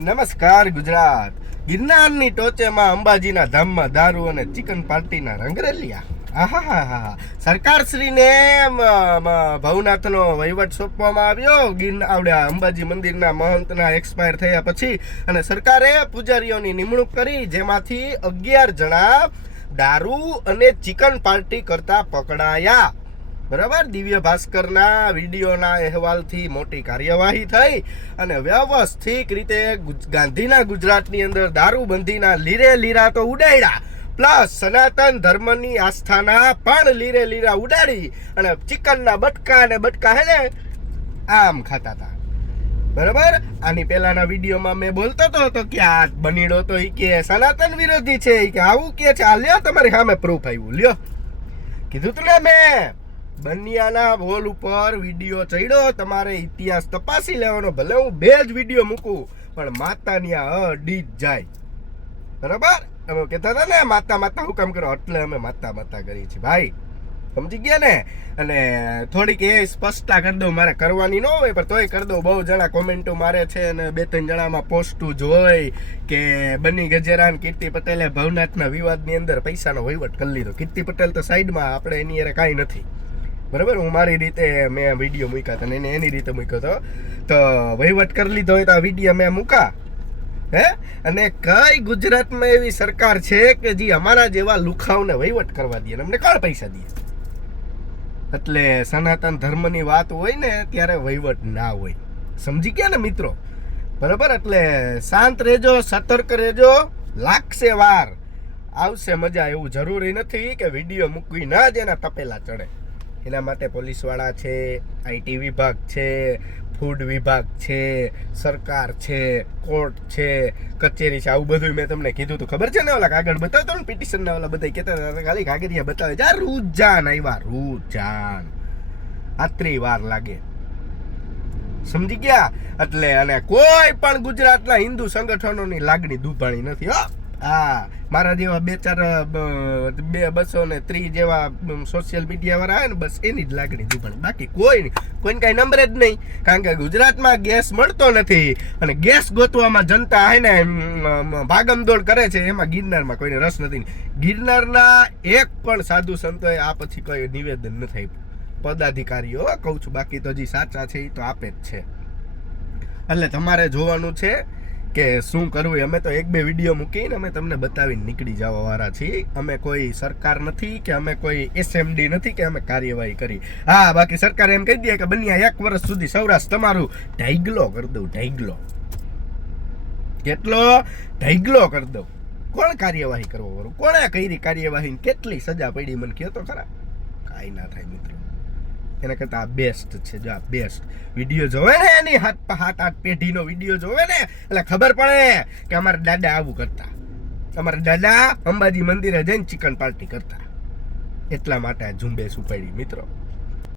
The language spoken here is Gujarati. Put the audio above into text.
નમસ્કાર ગુજરાત. ગિરનારની ટોચેમાં અંબાજીના ધામમાં દારૂ અને ચિકન પાર્ટીના રંગરેલિયા. આહાહાહા. સરકારશ્રીને ભવનાથનો વહીવટ સોંપવામાં આવ્યો આવડે અંબાજી મંદિરના મહંતના એક્સપાયર થયા પછી, અને સરકારે પૂજારીઓની નિમણૂક કરી, જેમાંથી 11 જણા દારૂ અને ચિકન પાર્ટી કરતા પકડાયા. બરાબર. દિવ્ય ભાસ્કરના વિડીયોના અહેવાલથી મોટી કાર્યવાહી થઈ અને વ્યવસ્થિત રીતે ગાંધીના ગુજરાતની અંદર દારૂબંધીના લીરે લીરા તો ઉડાડ્યા, પ્લસ સનાતન ધર્મની આસ્થાના પણ લીરે લીરા ઉડાડી અને ચિકનના બટકા અને બટકા હે ને આમ ખાતા હતા. બરાબર. આની પહેલાના વિડીયોમાં મેં બોલતો હતો કે આ બનીડો તો કે સનાતન વિરોધી છે, કે આવું કે છે. આ લ્યો તમારી સામે પ્રૂફ આવ્યું. લ્યો, કીધું તું ને મેં. બનિયાના વોલ ઉપર વિડીયો ચડ્યો, તમારે ઇતિહાસ તપાસી લેવાનો. ભલે હું 2 જ વિડીયો મૂકું, પણ માતાની અડી જ જાય. બરાબર. અમે કહેતા હતા ને માતા માતા હું કામ કરો, એટલે અમે માતા માતા કરી છે ભાઈ. સમજી ગયા ને? અને થોડીક એ સ્પષ્ટતા કરી દઉં, મારે કરવાની ન હોય પણ તોય કરી દઉં. બહુ જણા કોમેન્ટો મારે છે અને 2-3 જણામાં પોસ્ટું જોઈ કે બની ગજેરા કીર્તિ પટેલે ભવનાથના વિવાદની અંદર પૈસાનો વહીવટ કરી લીધો. કીર્તિ પટેલ તો સાઈડમાં, આપણે એની અરે કાંઈ નથી. બરાબર. હું મારી રીતે મેં વિડીયો મૂક્યા હતા અને એની રીતે મૂક્યો હતો. તો વહીવટ કરી લીધો હોય તો આ વિડીયો મેં મૂકા હે. અને કઈ ગુજરાતમાં એવી સરકાર છે કે જે અમારા જેવા લુખાઓને વહીવટ કરવા દે, અમને કોણ પૈસા દે? એટલે સનાતન ધર્મની વાત હોય ને ત્યારે વહીવટ ના હોય. સમજી ગયા ને મિત્રો? બરાબર. એટલે શાંત રહેજો, સતર્ક રહેજો. લાગશે વાર, આવશે મજા. એવું જરૂરી નથી કે વિડીયો મૂકવી ના જ એના તપેલા ચડે. એના માટે પોલીસવાળા છે, આઈટી વિભાગ છે, ફૂડ વિભાગ છે, સરકાર છે, કોર્ટ છે, કચેરી છે. આવું બધું મેં તમને કીધું હતું. ખબર છે ને? ઓલા કાગળ બતાવતો ને પિટિશનના ઓલા બધા કહેતા હતા ખાલી કાગળિયા બતાવે. જા રૂજાન આવ્યા, રૂજાન. આત્રી વાર લાગે. સમજી ગયા? એટલે અને કોઈ પણ ગુજરાતના હિન્દુ સંગઠનોની લાગણી દુભાણી નથી હો. હા, મારા જેવા 230 જેવા સોશિયલ મીડિયા વાળા આવે ને, બસ એની જ લાગણી દુભાણી. બાકી કોઈ નહીં, કોઈને કાંઈ નંબર જ નહીં. કારણ કે ગુજરાતમાં ગેસ મળતો નથી અને ગેસ ગોતવામાં જનતા હે ને ભાગમદોડ કરે છે. એમાં ગિરનારમાં કોઈને રસ નથી. ગિરનારના એક પણ સાધુ સંતોએ આ પછી કોઈ નિવેદન નથી આપ્યું. પદાધિકારીઓ કહું છું, બાકી તો જે સાચા છે એ તો આપે જ છે. એટલે તમારે જોવાનું છે કે શું કરવું. અમે તો 1-2 વિડીયો મૂકીને અમે તમને બતાવીને નીકળી જવા વાળા છીએ. અમે કોઈ સરકાર નથી કે અમે કોઈ એસએમડી નથી કે અમે કાર્યવાહી કરી. હા, બાકી સરકાર એમ કહી દે કે બન્યા 1 વર્ષ સુધી સૌરાષ્ટ્ર તમારું ઢાઈગલો કરી દઉં. ઢાઈગલો કેટલો ઢાઈગલો કરી દઉં. કોણ કાર્યવાહી કરવા વાળું? કોણે કરી કાર્યવાહી? કેટલી સજા પડી મને કહો તો ખરા. કાંઈ ના થાય મિત્રો. એના કરતાં આ બેસ્ટ છે. જો આ બેસ્ટ વિડીયો જોવે ને, એની 7-8 પેઢીનો વિડીયો જોવે ને, એટલે ખબર પડે કે અમારા દાદા આવું કરતા. અમારા દાદા અંબાજી મંદિરે જઈને ચિકન પાર્ટી કરતા. એટલા માટે આ ઝુંબેશ ઉપાડી મિત્રો.